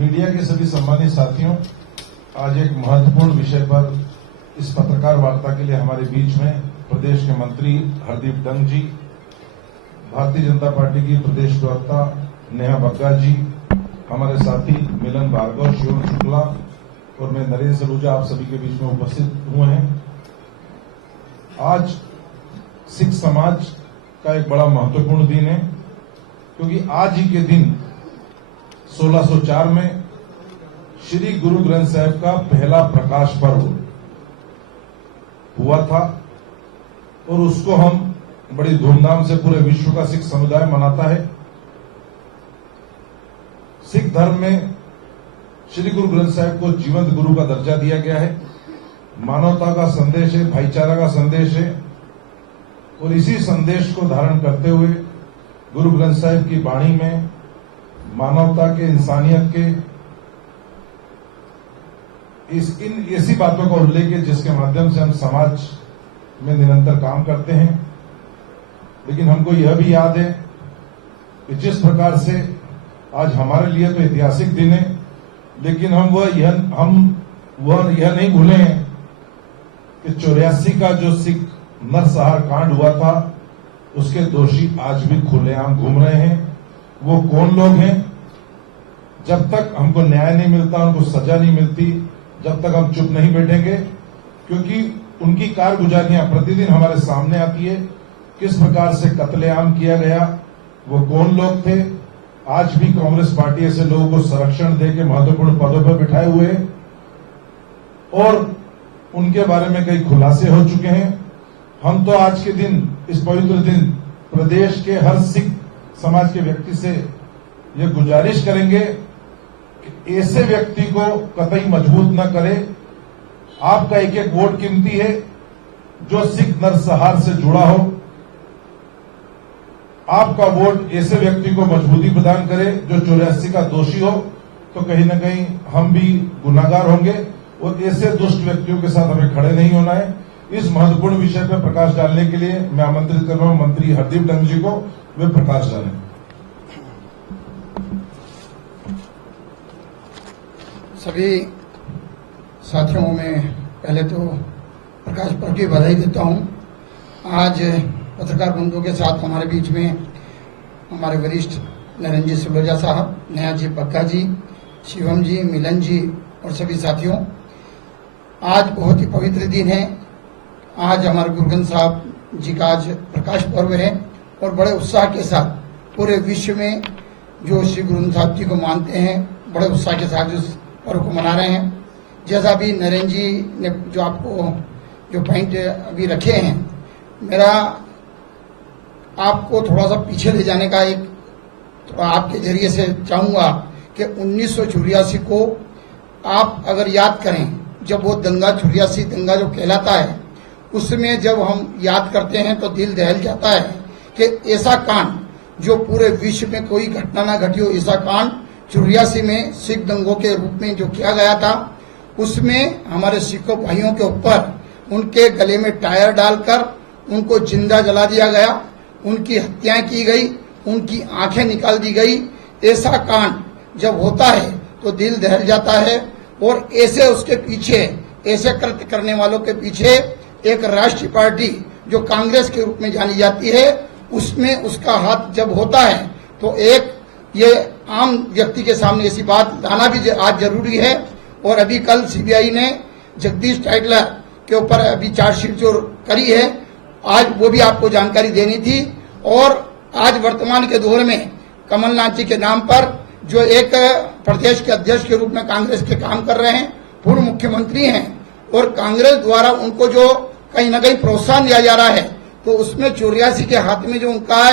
Media के सभी सम्मानित साथियों, आज एक महत्वपूर्ण विषय पर इस पत्रकार वार्ता के लिए हमारे बीच में प्रदेश के मंत्री हरदीप डंग जी, भारतीय जनता पार्टी की प्रदेश प्रवक्ता नेहा बग्गा जी, हमारे साथी मिलन भार्गव, शिवम शुक्ला और मैं नरेंद्र सलूजा आप सभी के बीच में उपस्थित हुए हैं। आज सिख समाज का एक बड़ा महत्वपूर्ण दिन है, क्योंकि आज ही के दिन 1604 में श्री गुरु ग्रंथ साहिब का पहला प्रकाश पर्व हुआ था और उसको हम बड़ी धूमधाम से पूरे विश्व का सिख समुदाय मनाता है। सिख धर्म में श्री गुरु ग्रंथ साहिब को जीवंत गुरु का दर्जा दिया गया है। मानवता का संदेश है, भाईचारा का संदेश है और इसी संदेश को धारण करते हुए गुरु ग्रंथ साहिब की वाणी में मानवता के, इंसानियत के ऐसी बातों का उल्लेख है जिसके माध्यम से हम समाज में निरंतर काम करते हैं। लेकिन हमको यह भी याद है कि जिस प्रकार से आज हमारे लिए तो ऐतिहासिक दिन है, लेकिन हम वह यह नहीं भूले हैं कि 84 का जो सिख नरसंहार कांड हुआ था उसके दोषी आज भी खुलेआम घूम रहे हैं। वो कौन लोग हैं? जब तक हमको न्याय नहीं मिलता, उनको सजा नहीं मिलती, जब तक हम चुप नहीं बैठेंगे, क्योंकि उनकी कारगुजारियां प्रतिदिन हमारे सामने आती है। किस प्रकार से कत्लेआम किया गया, वो कौन लोग थे। आज भी कांग्रेस पार्टी ऐसे लोगों को संरक्षण देकर महत्वपूर्ण पदों पर बिठाए हुए हैं और उनके बारे में कई खुलासे हो चुके हैं। हम तो आज के दिन, इस पवित्र दिन, प्रदेश के हर सिख समाज के व्यक्ति से ये गुजारिश करेंगे कि ऐसे व्यक्ति को कतई मजबूत न करे। आपका एक एक वोट कीमती है। जो सिख नरसंहार से जुड़ा हो, आपका वोट ऐसे व्यक्ति को मजबूती प्रदान करे जो 84 का दोषी हो, तो कहीं न कहीं हम भी गुनाहगार होंगे और ऐसे दुष्ट व्यक्तियों के साथ हमें खड़े नहीं होना है। इस महत्वपूर्ण विषय पर प्रकाश डालने के लिए मैं आमंत्रित कर रहा हूं मंत्री हरदीप डंग जी को, वे प्रकाश डालें। सभी साथियों में पहले तो प्रकाश पर्व की बधाई देता हूं। आज पत्रकार बंधुओं के साथ हमारे बीच में हमारे वरिष्ठ नरेंद्र जी सलूजा साहब, नेहा जी बग्गा जी, शिवम जी, मिलन जी और सभी साथियों, आज बहुत ही पवित्र दिन है। आज हमारे गुरु ग्रंथ साहब जी का आज प्रकाश पर्व है और बड़े उत्साह के साथ पूरे विश्व में जो श्री गुरु ग्रंथ साहब जी को मानते हैं बड़े उत्साह के साथ इस पर्व को मना रहे हैं। जैसा भी नरेंद्र जी ने जो आपको जो पॉइंट अभी रखे हैं, मेरा आपको थोड़ा सा पीछे ले जाने का एक थोड़ा आपके जरिए से चाहूंगा कि 1984 को आप अगर याद करें, जब वो दंगा 84 दंगा जो कहलाता है, उसमें जब हम याद करते हैं तो दिल दहल जाता है कि ऐसा कांड जो पूरे विश्व में कोई घटना ना घटी हो, ऐसा कांड 84 में सिख दंगों के रूप में जो किया गया था, उसमें हमारे सिखों भाइयों के ऊपर उनके गले में टायर डालकर उनको जिंदा जला दिया गया, उनकी हत्याएं की गई, उनकी आंखें निकाल दी गई। ऐसा कांड जब होता है तो दिल दहल जाता है और ऐसे उसके पीछे, ऐसे कृत्य करने वालों के पीछे एक राष्ट्रीय पार्टी जो कांग्रेस के रूप में जानी जाती है, उसमें उसका हाथ जब होता है तो एक ये आम व्यक्ति के सामने ऐसी बात लाना भी आज जरूरी है। और अभी कल सीबीआई ने जगदीश टाइटलर के ऊपर अभी चार्जशीट जो करी है, आज वो भी आपको जानकारी देनी थी। और आज वर्तमान के दौर में कमलनाथ जी के नाम पर जो एक प्रदेश के अध्यक्ष के रूप में कांग्रेस के काम कर रहे हैं, पूर्व मुख्यमंत्री हैं और कांग्रेस द्वारा उनको जो कहीं न कहीं प्रोत्साहन दिया जा रहा है, तो उसमें 84 के हाथ में जो उनका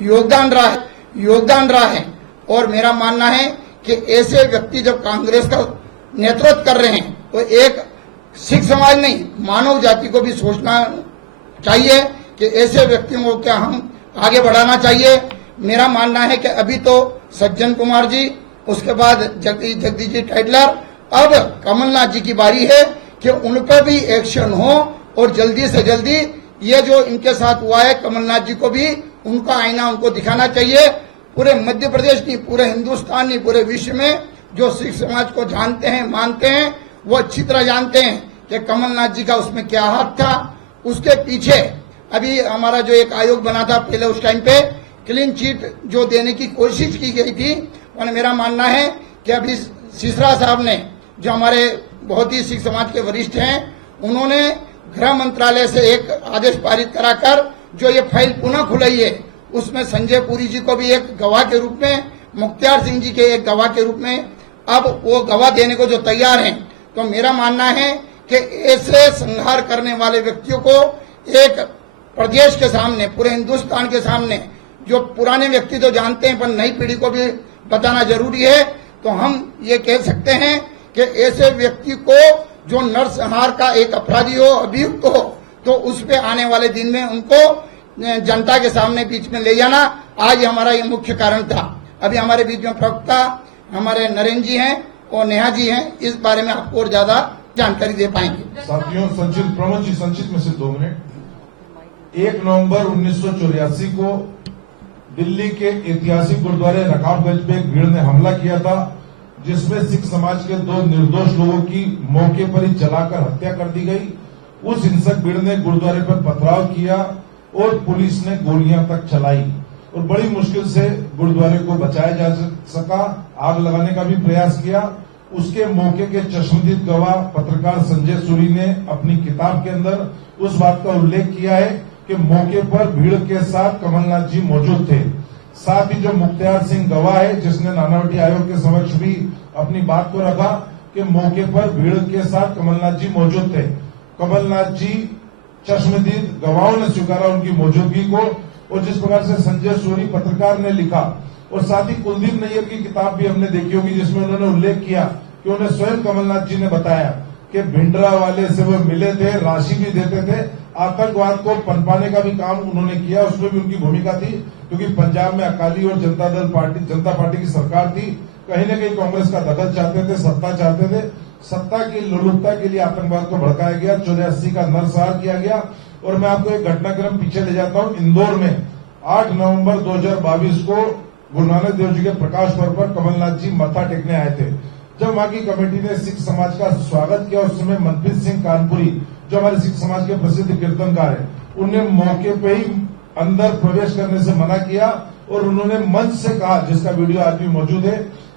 योगदान रहा है। और मेरा मानना है कि ऐसे व्यक्ति जब कांग्रेस का नेतृत्व कर रहे हैं तो एक सिख समाज नहीं, मानव जाति को भी सोचना चाहिए कि ऐसे व्यक्तियों को क्या हम आगे बढ़ाना चाहिए। मेरा मानना है कि अभी तो सज्जन कुमार जी, उसके बाद जगदीश जी टाइटलर, अब कमलनाथ जी की बारी है कि उन पर भी एक्शन हो और जल्दी से जल्दी ये जो इनके साथ हुआ है, कमलनाथ जी को भी उनका आईना उनको दिखाना चाहिए। पूरे मध्य प्रदेश नहीं, पूरे हिंदुस्तान नहीं, पूरे विश्व में जो सिख समाज को जानते हैं, मानते हैं, वो अच्छी तरह जानते हैं कि कमलनाथ जी का उसमें क्या हाथ था। उसके पीछे अभी हमारा जो एक आयोग बना था पहले, उस टाइम पे क्लीन चिट जो देने की कोशिश की गई थी, और मेरा मानना है कि अभी सिसरा साहब ने, जो हमारे बहुत ही सिख समाज के वरिष्ठ हैं, उन्होंने गृह मंत्रालय से एक आदेश पारित कराकर जो ये फाइल पुनः खुलाई है, उसमें संजय पुरी जी को भी एक गवाह के रूप में, मुख्तार सिंह जी के एक गवाह के रूप में अब वो गवाह देने को जो तैयार हैं। तो मेरा मानना है कि ऐसे संहार करने वाले व्यक्तियों को एक प्रदेश के सामने, पूरे हिंदुस्तान के सामने, जो पुराने व्यक्ति तो जानते हैं पर नई पीढ़ी को भी बताना जरूरी है। तो हम ये कह सकते हैं कि ऐसे व्यक्ति को जो नरसंहार का एक अपराधी हो, अभियुक्त हो, तो उस पे आने वाले दिन में उनको जनता के सामने बीच में ले जाना आज हमारा ये मुख्य कारण था। अभी हमारे बीच में प्रवक्ता हमारे नरेंद्र जी हैं और नेहा जी हैं, इस बारे में आपको और ज्यादा जानकारी दे पाएंगे। साथियों, संचित प्रमोद जी, संचित में से 2 मिनट। 1 नवंबर 1984 को दिल्ली के ऐतिहासिक गुरुद्वारे रकाबगंज में एक भीड़ ने हमला किया था, जिसमें सिख समाज के 2 निर्दोष लोगों की मौके पर ही जलाकर हत्या कर दी गई। उस हिंसक भीड़ ने गुरुद्वारे पर पथराव किया और पुलिस ने गोलियां तक चलाई और बड़ी मुश्किल से गुरुद्वारे को बचाया जा सका। आग लगाने का भी प्रयास किया। उसके मौके के चश्मदीद गवाह पत्रकार संजय सूरी ने अपनी किताब के अंदर उस बात का उल्लेख किया है कि मौके पर भीड़ के साथ कमलनाथ जी मौजूद थे। साथ ही जो मुख्तार सिंह गवाह है, जिसने नानावटी आयोग के समक्ष भी अपनी बात को रखा कि मौके पर भीड़ के साथ कमलनाथ जी मौजूद थे। कमलनाथ जी चश्मदीद गवाहों ने स्वीकारा उनकी मौजूदगी को, और जिस प्रकार से संजय सूरी पत्रकार ने लिखा, और साथ ही कुलदीप नैयर की किताब भी हमने देखी होगी, जिसमें उन्होंने उल्लेख किया कि उन्हें स्वयं कमलनाथ जी ने बताया कि भिंडरा वाले से वो मिले थे, राशि भी देते थे, आतंकवाद को पनपाने का भी काम उन्होंने किया, उसमें भी उनकी भूमिका थी, क्योंकि पंजाब में अकाली और जनता पार्टी की सरकार थी। कहीं न कहीं कांग्रेस का दखल चाहते थे, सत्ता चाहते थे। सत्ता की लोलुपता के लिए आतंकवाद को भड़काया गया, 84 का नरसंहार किया गया। और मैं आपको एक घटनाक्रम पीछे ले जाता हूं। इंदौर में 8 नवंबर 2022 को गुरु नानक देव जी के प्रकाश पर्व पर कमलनाथ जी मत्था टेकने आए थे। जब वहां की कमेटी ने सिख समाज का स्वागत किया, उस समय मनप्रीत सिंह कानपुरी, जो हमारे सिख समाज के प्रसिद्ध कीर्तनकार है, उन्हें मौके पे ही अंदर प्रवेश करने से मना किया और उन्होंने मंच से कहा, जिसका वीडियो आज भी मौजूद है,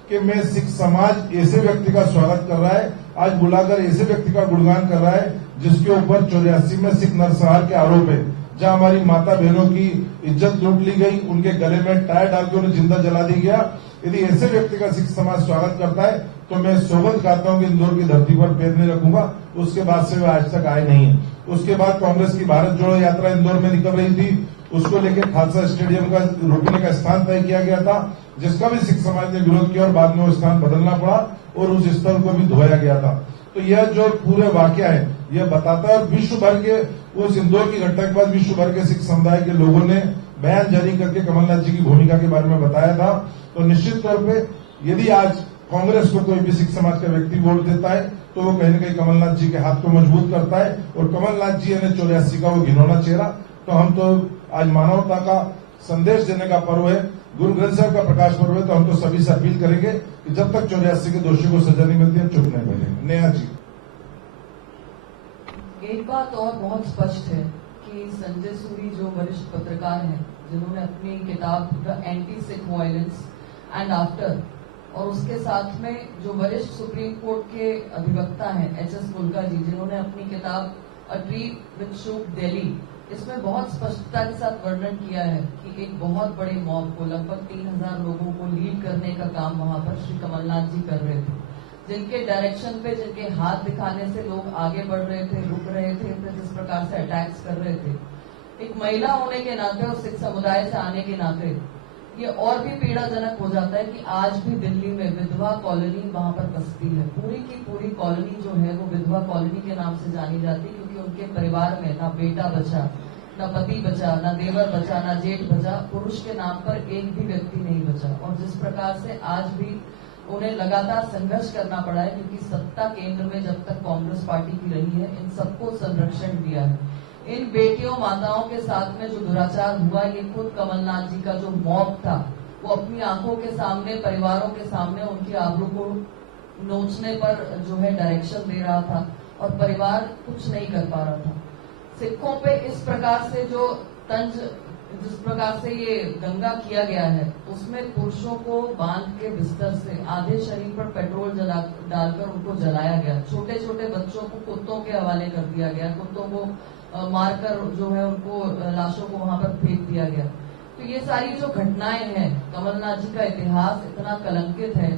कि मैं सिख समाज ऐसे व्यक्ति का स्वागत कर रहा है, आज बुलाकर ऐसे व्यक्ति का गुणगान कर रहा है जिसके ऊपर 84 में सिख नरसंहार के आरोप है, जहां हमारी माता बहनों की इज्जत लूट ली गई, उनके गले में टायर डाल के उन्हें जिंदा जला दी गया। यदि ऐसे व्यक्ति का सिख समाज स्वागत करता है तो मैं सौगंध खाता हूं कि इंदौर की धरती पर पैर नहीं रखूंगा। उसके बाद से वे आज तक आए नहीं है। उसके बाद कांग्रेस की भारत जोड़ो यात्रा इंदौर में निकल रही थी, उसको लेकर खालसा स्टेडियम का रोकने का स्थान तय किया गया था, जिसका भी सिख समाज ने विरोध किया और बाद में वो स्थान बदलना पड़ा और उस स्थल को भी धोया गया था। तो यह जो पूरे वाकया है, यह बताता है। और विश्व भर के उस इंदौर की घटना के बाद विश्व भर के सिख समुदाय के लोगों ने बयान जारी करके कमलनाथ जी की भूमिका के बारे में बताया था। तो निश्चित तौर पे यदि आज कांग्रेस को कोई भी सिख समाज का व्यक्ति वोट देता है तो वो कहीं न कहीं कमलनाथ जी के हाथ को मजबूत करता है। और कमलनाथ जी यानी 84 का वो घिनौना चेहरा। तो हम तो आज मानवता का संदेश देने का पर्व है, गुरु ग्रंथ साहब का प्रकाश पर्व है, तो हम तो सभी से अपील करेंगे कि जब तक 84 के दोषियों को सजा नहीं मिलती, हम चुप नहीं बैठेंगे। नेहा जी, एक बात और बहुत स्पष्ट है कि संजय सूरी जो वरिष्ठ पत्रकार हैं, जिन्होंने अपनी किताब the anti Sikh violence and after, और उसके साथ में जो वरिष्ठ सुप्रीम कोर्ट के अधिवक्ता हैं HS मुल्का जी, जिन्होंने अपनी किताब a treat with shook Delhi, इसमें बहुत स्पष्टता के साथ वर्णन किया है कि एक बहुत बड़े मॉब को, लगभग 3000 लोगों को लीड करने का काम वहां पर श्री कमलनाथ जी कर रहे थे, जिनके डायरेक्शन पे, जिनके हाथ दिखाने से लोग आगे बढ़ रहे थे, रुक रहे थे, फिर जिस प्रकार से अटैक्स कर रहे थे। एक महिला होने के नाते और सिख समुदाय से आने के नाते ये और भी पीड़ाजनक हो जाता है कि आज भी दिल्ली में विधवा कॉलोनी वहां पर बसती है। पूरी की पूरी कॉलोनी जो है वो विधवा कॉलोनी के नाम से जानी जाती है, क्योंकि उनके परिवार में ना बेटा बचा, ना पति बचा, ना देवर बचा, ना जेठ बचा, पुरुष के नाम पर एक भी व्यक्ति नहीं बचा। और जिस प्रकार से आज भी उन्हें लगातार संघर्ष करना पड़ा है, क्योंकि सत्ता केंद्र में जब तक कांग्रेस पार्टी की रही है, इन सबको संरक्षण दिया है। इन बेटियों माताओं के साथ में जो दुराचार हुआ, ये खुद कमलनाथ जी का जो मॉब था, वो अपनी आंखों के सामने, परिवारों के सामने उनकी आबरू को नोचने पर जो है डायरेक्शन दे रहा था और परिवार कुछ नहीं कर पा रहा था। सिखों पे इस प्रकार से जो तंज, जिस प्रकार से ये दंगा किया गया है, उसमें पुरुषों को बांध के बिस्तर से आधे शरीर पर पेट्रोल डालकर उनको जलाया गया। छोटे छोटे बच्चों को कुत्तों के हवाले कर दिया गया, कुत्तों को मारकर जो है उनको लाशों को वहां पर फेंक दिया गया। तो ये सारी जो घटनाएं हैं, कमलनाथ जी का इतिहास इतना कलंकित है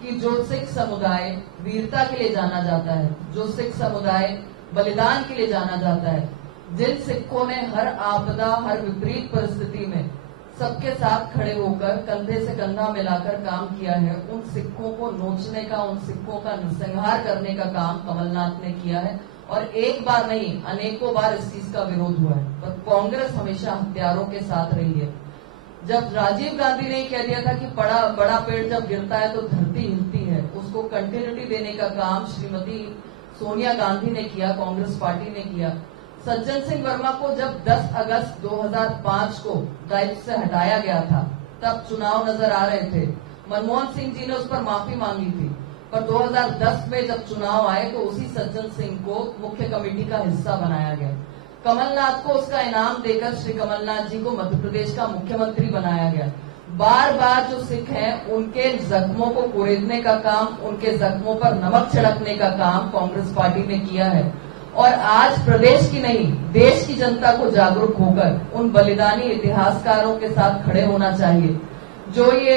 कि जो सिख समुदाय वीरता के लिए जाना जाता है, जो सिख समुदाय बलिदान के लिए जाना जाता है, जिन सिखों ने हर आपदा, हर विपरीत परिस्थिति में सबके साथ खड़े होकर कंधे से कंधा मिलाकर काम किया है, उन सिखों को नोचने का, उन सिखों का नरसंहार करने का काम कमलनाथ ने किया है। और एक बार नहीं, अनेकों बार इस चीज का विरोध हुआ है, पर कांग्रेस हमेशा हथियारों के साथ रही है। जब राजीव गांधी ने कह दिया था कि बड़ा पेड़ जब गिरता है तो धरती हिलती है, उसको कंटिन्यूटी देने का काम श्रीमती सोनिया गांधी ने किया, कांग्रेस पार्टी ने किया। सज्जन सिंह वर्मा को जब 10 अगस्त 2005 को दायित्व से हटाया गया था, तब चुनाव नजर आ रहे थे। मनमोहन सिंह जी ने उस पर माफी मांगी थी, पर 2010 में जब चुनाव आए तो उसी सज्जन सिंह को मुख्य कमेटी का हिस्सा बनाया गया। कमलनाथ को उसका इनाम देकर श्री कमलनाथ जी को मध्य प्रदेश का मुख्यमंत्री बनाया गया। बार बार जो सिख हैं, उनके जख्मों को कुरेदने का काम, उनके जख्मों पर नमक छिड़कने का काम कांग्रेस पार्टी ने किया है। और आज प्रदेश की नहीं, देश की जनता को जागरूक होकर उन बलिदानी इतिहासकारों के साथ खड़े होना चाहिए। जो ये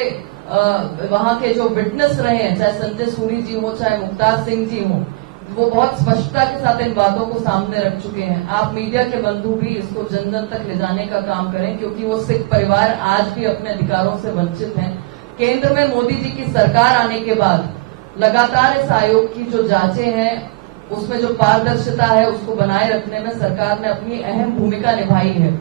वहां के जो विटनेस रहे हैं, चाहे संजय सूरी जी हो, चाहे मुख्तार सिंह जी हो, वो बहुत स्पष्टता के साथ इन बातों को सामने रख चुके हैं। आप मीडिया के बंधु भी इसको जन जन तक ले जाने का काम करें, क्योंकि वो सिख परिवार आज भी अपने अधिकारों से वंचित हैं। केंद्र में मोदी जी की सरकार आने के बाद लगातार इस आयोग की जो जांचें हैं, उसमें जो पारदर्शिता है, उसको बनाए रखने में सरकार ने अपनी अहम भूमिका निभाई है।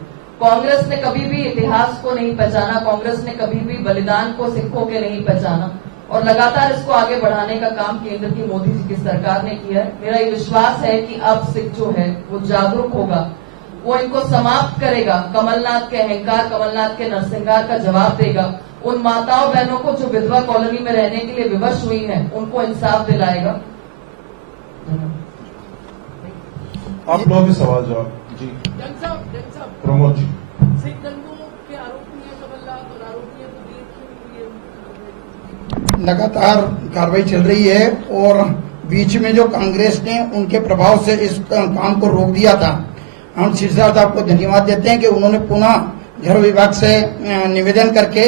कांग्रेस ने कभी भी इतिहास को नहीं पहचाना, कांग्रेस ने कभी भी बलिदान को सिखों के नहीं पहचाना, और लगातार इसको आगे बढ़ाने का काम केंद्र की मोदी जी की सरकार ने किया है। मेरा ये विश्वास है कि अब सिख जो है वो जागरूक होगा, वो इनको समाप्त करेगा, कमलनाथ के अहंकार, कमलनाथ के नरसंहार का जवाब देगा। उन माताओं बहनों को जो विधवा कॉलोनी में रहने के लिए विवश हुई हैं, उनको इंसाफ दिलाएगा। आप लोगों के सवाल जवाब जी। प्रमोद जी। सिख दंगों के आरोपी है कमलनाथ और आरोपी है तो देर लगातार कार्रवाई चल रही है और बीच में जो कांग्रेस ने उनके प्रभाव से इस काम को रोक दिया था, हम सिरसा साहब को धन्यवाद देते हैं कि उन्होंने पुनः गृह विभाग से निवेदन करके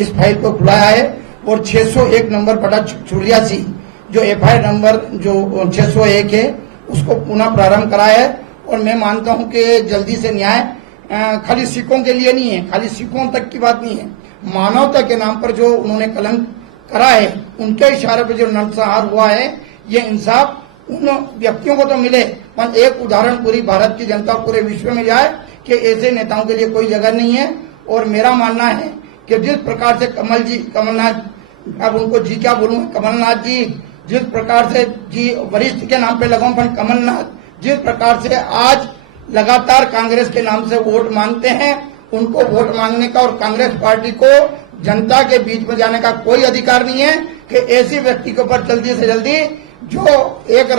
इस फाइल को खुलाया है और 601 नंबर बटा 84 जो एफआईआर नंबर जो 601 है उसको पुनः प्रारंभ कराया है। और मैं मानता हूं कि जल्दी से न्याय खाली सिखों के लिए नहीं है, खाली सिखों तक की बात नहीं है, मानवता के नाम पर जो उन्होंने कलंक करा है, उनके इशारे पर जो नरसंहार हुआ है, ये इंसाफ उन व्यक्तियों को तो मिले, पर एक उदाहरण पूरी भारत की जनता पूरे विश्व में जाए कि ऐसे नेताओं के लिए कोई जगह नहीं है। और मेरा मानना है कि जिस प्रकार से कमलनाथ, अब उनको जी क्या बोलूं, कमलनाथ जी जिस प्रकार से जी वरिष्ठ के नाम पे लगाऊं, पर कमलनाथ जिस प्रकार से आज लगातार कांग्रेस के नाम से वोट मांगते हैं, उनको वोट मांगने का और कांग्रेस पार्टी को जनता के बीच में जाने का कोई अधिकार नहीं है कि ऐसी व्यक्ति के ऊपर जल्दी से जल्दी, जो एक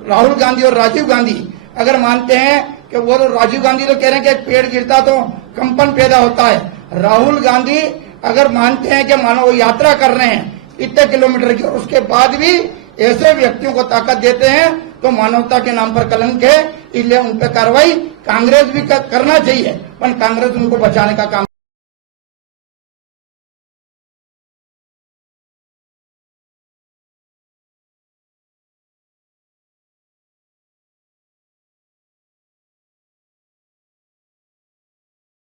राहुल गांधी और राजीव गांधी अगर मानते हैं कि वो तो राजीव गांधी तो कह रहे हैं कि एक पेड़ गिरता तो कंपन पैदा होता है, राहुल गांधी अगर मानते हैं कि मानो वो यात्रा कर रहे हैं इतने किलोमीटर की और उसके बाद भी ऐसे व्यक्तियों को ताकत देते हैं, तो मानवता के नाम पर कलंक है। इसलिए उन पर कार्रवाई कांग्रेस भी करना चाहिए, पर कांग्रेस उनको बचाने का काम